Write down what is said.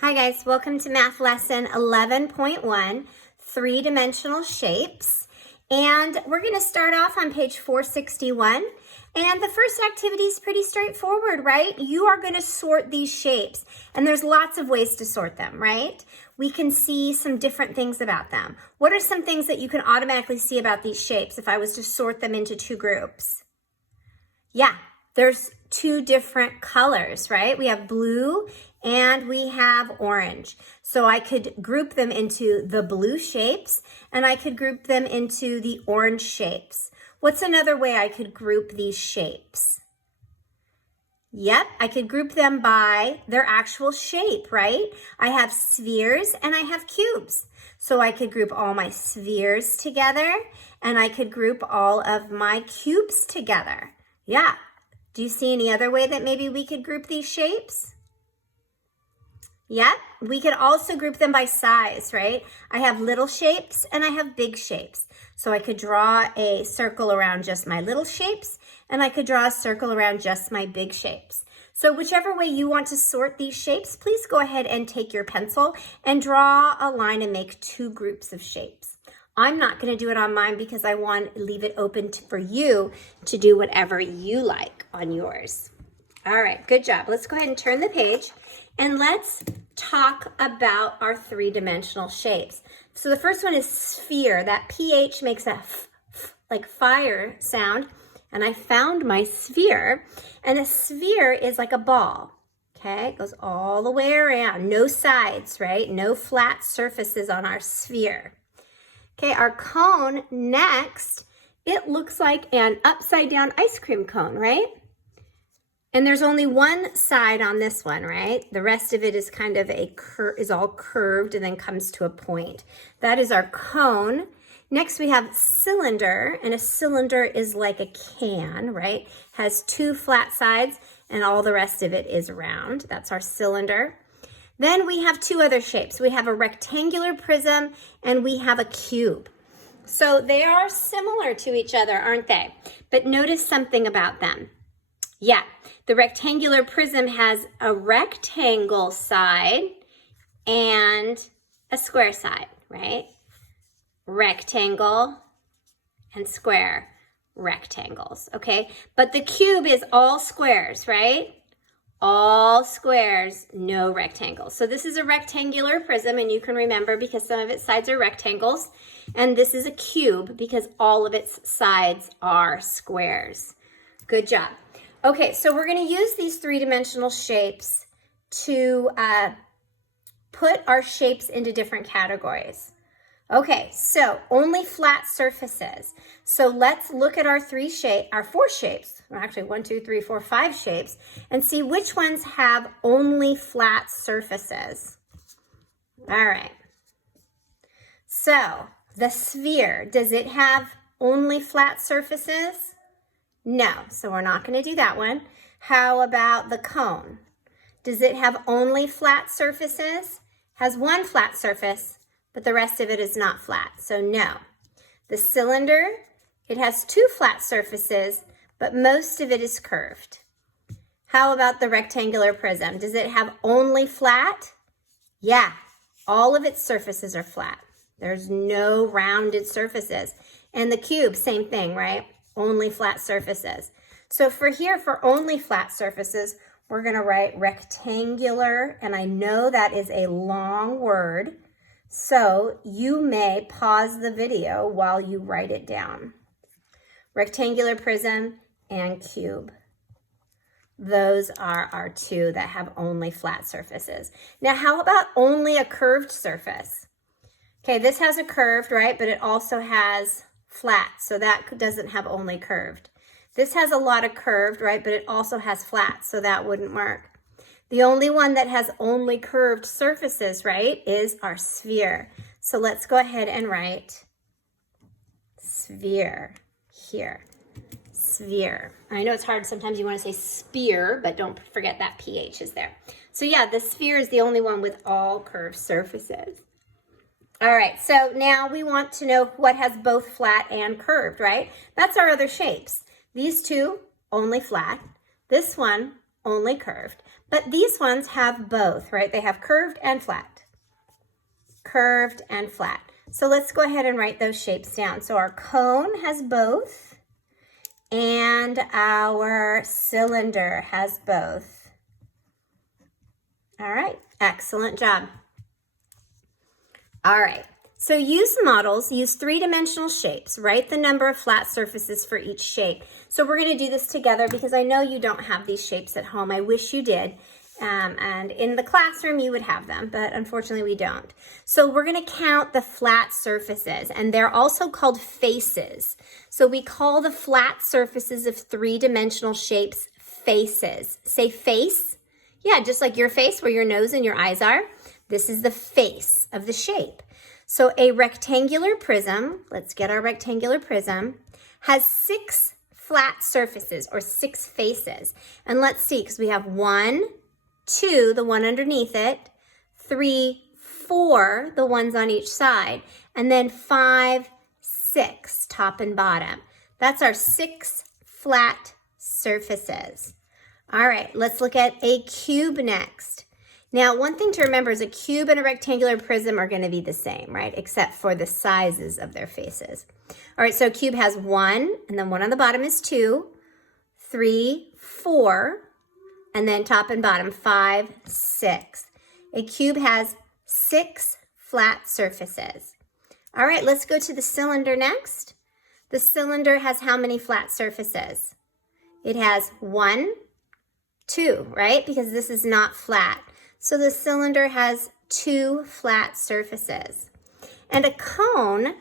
Hi guys, welcome to math lesson 11.1, three-dimensional shapes. And we're going to start off on page 461. And the first activity is pretty straightforward, right? You are going to sort these shapes. And there's lots of ways to sort them, right? We can see some different things about them. What are some things that you can automatically see about these shapes if I was to sort them into two groups? Yeah, there's two different colors, right? We have blue and we have orange. So I could group them into the blue shapes and I could group them into the orange shapes. What's another way I could group these shapes? Yep, I could group them by their actual shape, right? I have spheres and I have cubes. So I could group all my spheres together and I could group all of my cubes together. Yeah. Do you see any other way that maybe we could group these shapes? Yep, we could also group them by size, right? I have little shapes and I have big shapes. So I could draw a circle around just my little shapes and I could draw a circle around just my big shapes. So whichever way you want to sort these shapes, please go ahead and take your pencil and draw a line and make two groups of shapes. I'm not going to do it on mine because I want to leave it open for you to do whatever you like on yours. All right, good job. Let's go ahead and turn the page and let's talk about our three-dimensional shapes. So the first one is sphere. That PH makes that like fire sound. And I found my sphere. And a sphere is like a ball. Okay, it goes all the way around. No sides, right? No flat surfaces on our sphere. Okay, our cone next, it looks like an upside down ice cream cone, right? And there's only one side on this one, right? The rest of it is kind of is all curved and then comes to a point. That is our cone. Next we have cylinder, and a cylinder is like a can, right? Has two flat sides and all the rest of it is round. That's our cylinder. Then we have two other shapes. We have a rectangular prism and we have a cube. So they are similar to each other, aren't they? But notice something about them. Yeah, the rectangular prism has a rectangle side and a square side, right? Rectangle and square rectangles, okay? But the cube is all squares, right? All squares, no rectangles. So this is a rectangular prism, and you can remember because some of its sides are rectangles. And this is a cube because all of its sides are squares. Good job. Okay, so we're going to use these three-dimensional shapes to put our shapes into different categories. Okay, so only flat surfaces. So let's look at our four shapes, or actually 1, 2, 3, 4, 5 shapes, and see which ones have only flat surfaces. All right. So the sphere, does it have only flat surfaces? No, so we're not going to do that one. How about the cone? Does it have only flat surfaces? Has one flat surface, but the rest of it is not flat, so no. The cylinder, it has two flat surfaces, but most of it is curved. How about the rectangular prism? Does it have only flat? Yeah, all of its surfaces are flat. There's no rounded surfaces. And the cube, same thing, right? Only flat surfaces. So for only flat surfaces, we're going to write rectangular, and I know that is a long word, so you may pause the video while you write it down. Rectangular prism and cube. Those are our two that have only flat surfaces. Now, how about only a curved surface? Okay, this has a curved, right? But it also has flat, so that doesn't have only curved. This has a lot of curved, right? But it also has flat, so that wouldn't work. The only one that has only curved surfaces, right, is our sphere. So let's go ahead and write sphere here. Sphere. I know it's hard. Sometimes you want to say spear, but don't forget that PH is there. So yeah, the sphere is the only one with all curved surfaces. All right, so now we want to know what has both flat and curved, right? That's our other shapes. These two, only flat. This one, only curved. But these ones have both, right? They have curved and flat. Curved and flat. So let's go ahead and write those shapes down. So our cone has both, and our cylinder has both. All right, excellent job. All right, so use models, use three-dimensional shapes. Write the number of flat surfaces for each shape. So we're going to do this together because I know you don't have these shapes at home. I wish you did. And in the classroom you would have them, but unfortunately we don't. So we're going to count the flat surfaces, and they're also called faces. So we call the flat surfaces of three-dimensional shapes faces. Say face. Yeah, just like your face where your nose and your eyes are. This is the face of the shape. So a rectangular prism, let's get our rectangular prism, has 6 flat surfaces or 6 faces. And let's see, because we have 1, 2, the one underneath it, 3, 4, the ones on each side, and then 5, 6, top and bottom. That's our 6 flat surfaces. All right, let's look at a cube next. Now, one thing to remember is a cube and a rectangular prism are going to be the same, right? Except for the sizes of their faces. All right, so a cube has 1, and then 1 on the bottom is 2, 3, 4, and then top and bottom, 5, 6. A cube has 6 flat surfaces. All right, let's go to the cylinder next. The cylinder has how many flat surfaces? It has 1, 2, right? Because this is not flat. So the cylinder has 2 flat surfaces. And a cone,